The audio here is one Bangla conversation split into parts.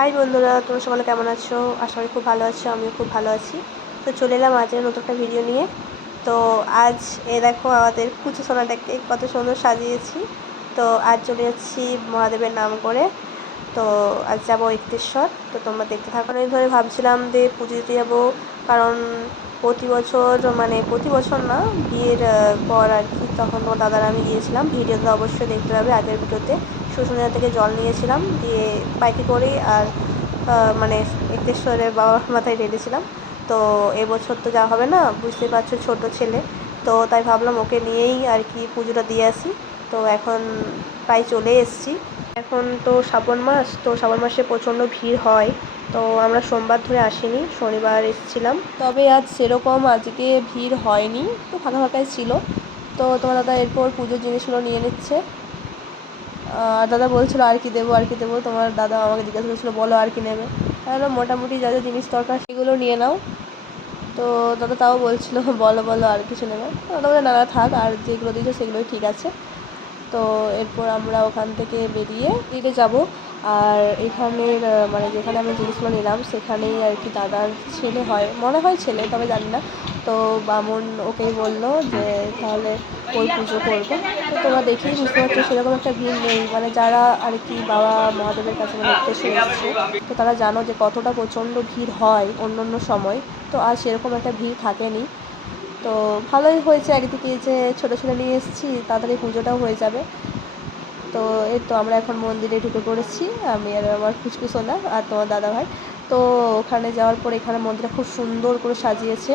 হাই বন্ধুরা, তোমরা সকলে কেমন আছো? আশা করি খুব ভালো আছো, আমিও খুব ভালো আছি। তো চলে এলাম আজকের নতুন একটা ভিডিও নিয়ে। তো আজ এ দেখো আমাদের কুচু সোনাটাকে কত সুন্দর সাজিয়েছি। তো আজ চলে যাচ্ছি মহাদেবের নাম করে। তো আজ যাব একতেশ্বর তো তোমরা দেখতে থাকো। অনেক ধরে ভাবছিলাম যে পুজো দিতে যাব, কারণ প্রতি বছর মানে প্রতি বছর না, বিয়ের পর আর কি তখন তোমার দাদারা আমি গিয়েছিলাম। ভিডিওতে অবশ্যই দেখতে পাবে আগের ভিডিওতে। শুশুনিয়া থেকে জল নিয়েছিলাম, দিয়ে বাইকে করে আর মানে একটেশ্বরের বাবার মাথায় ঢেলেছিলাম। তো এবছর তো যাওয়া হবে না বুঝতে পারছ ছোট ছেলে। তো তাই ভাবলাম ওকে নিয়েই আর কি পুজোটা দিয়ে আসি। তো এখন প্রায় চলে এসেছি। এখন তো শ্রাবণ মাস, তো শ্রাবণ মাসে প্রচণ্ড ভিড় হয়। তো আমরা সোমবার ধরে আসিনি, শনিবার এসেছিলাম। তবে আজ সেরকম আজকে ভিড় হয়নি তো ফাঁকা ফাঁকাই ছিল। তো তোমার দাদা এরপর পুজোর জিনিসগুলো নিয়ে নিচ্ছে। দাদা বলছিলো আর কি দেবো আর কি দেবো? তোমার দাদা আমাকে জিজ্ঞাসা করছিল বলো আর কি নেবে? তাহলে মোটামুটি যা যা জিনিস দরকার সেগুলো নিয়ে নাও। তো দাদা তাও বলছিলো বলো বলো আর কিছু নেবে? দাদা বলে, না না থাক আর যেগুলো দিয়েছ সেগুলোই ঠিক আছে। তো এরপর আমরা ওখান থেকে বেরিয়ে দিকে যাব। আর এখানের মানে যেখানে আমি জিনিসগুলো নিলাম, সেখানেই আর কি দাদার ছেলে হয়। মনে হয় ছেলে, তবে জানি না। তো বামুন ওকেই বলল যে, তাহলে ওই পুজো করব। তো তোমরা দেখেই বুঝতে পারছ, সেরকম একটা ভিড় নেই। মানে যারা আর কি বাবা মহাদেবের কাছে মানে উদ্দেশ্যে তো তারা জানো যে কতটা প্রচণ্ড ভিড় হয় অন্য অন্য সময়। তো আর সেরকম একটা ভিড় থাকেনি। তো ভালোই হয়েছে একদিকে যে ছোটো ছোটো নিয়ে এসেছি, তাড়াতাড়ি পুজোটাও হয়ে যাবে। তো এই তো আমরা এখন মন্দিরে ঢুকে পড়েছি, আমি আর আমার ফুচকু সোনা আর তোমার দাদাভাই। তো ওখানে যাওয়ার পর এখানে মন্দিরটা খুব সুন্দর করে সাজিয়েছে।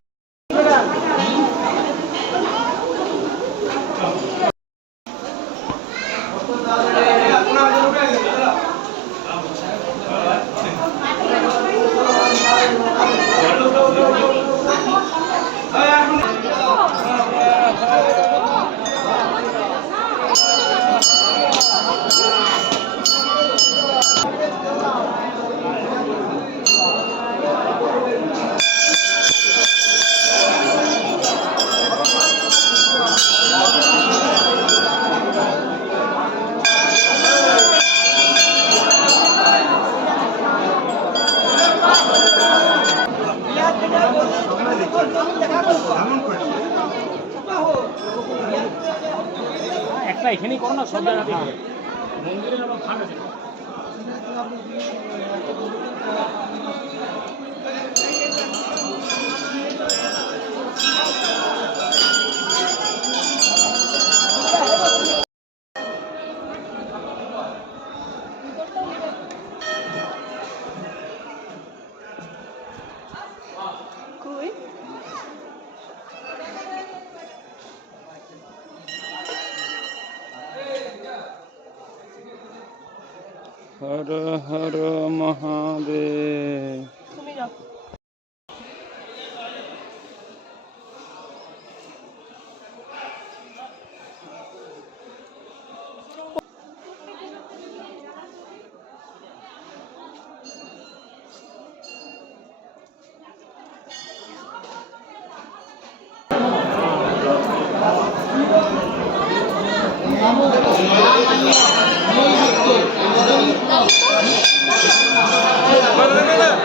একটা এখানেই করো না সব জায়গাতেই মন্দিরের আবার ভাগ আছে। হর হর মহাদেব। তুমি যাও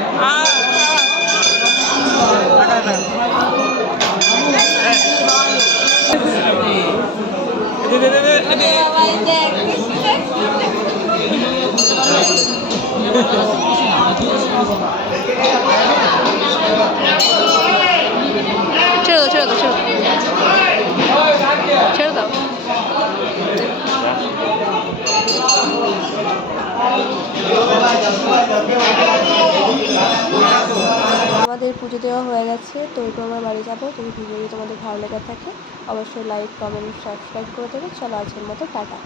আমাদের পুজো দেওয়া হয়ে গেছে, তো এরপর আমরা বাড়ি যাব। যদি ভিডিওটি তোমাদের ভালো লেগে থাকে, অবশ্যই লাইক কমেন্ট সাবস্ক্রাইব করে দেবে। চলো আজকের মতো, টাটা।